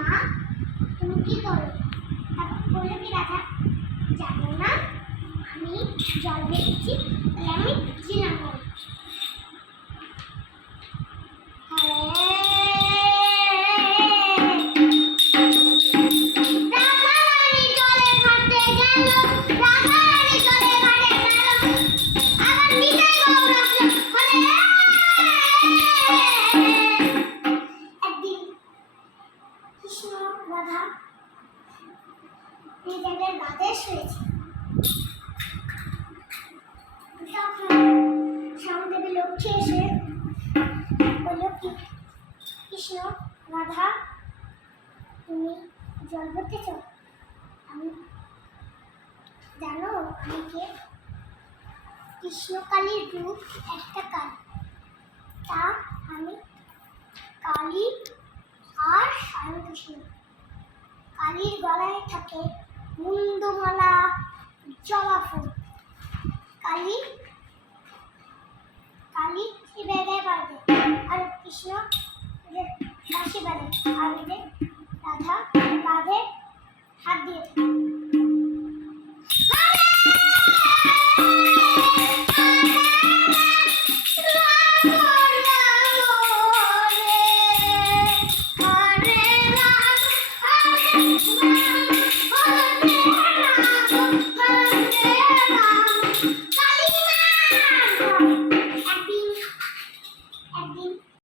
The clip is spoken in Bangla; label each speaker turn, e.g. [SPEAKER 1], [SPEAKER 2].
[SPEAKER 1] মা তুমি কি করো বলল কি রাধা যাব না আমি জল দেখছি তাহলে আমি করি? নিজেদের গাতে শুয়েছে। তখন লক্ষ্মী এসে বলল কৃষ্ণ, রাধা, তুমি জল ভরতে চাও? আমি জানো আমি কে? কৃষ্ণকালীর রূপ একটা কাল। তা আমি কালী আর স্বয়ং কৃষ্ণ। কালীর গলায় থাকে মুন্ডমালা জলাফুল কালী কালী শিবের পারবে আর কৃষ্ণ রাশি বাজে আর রাধা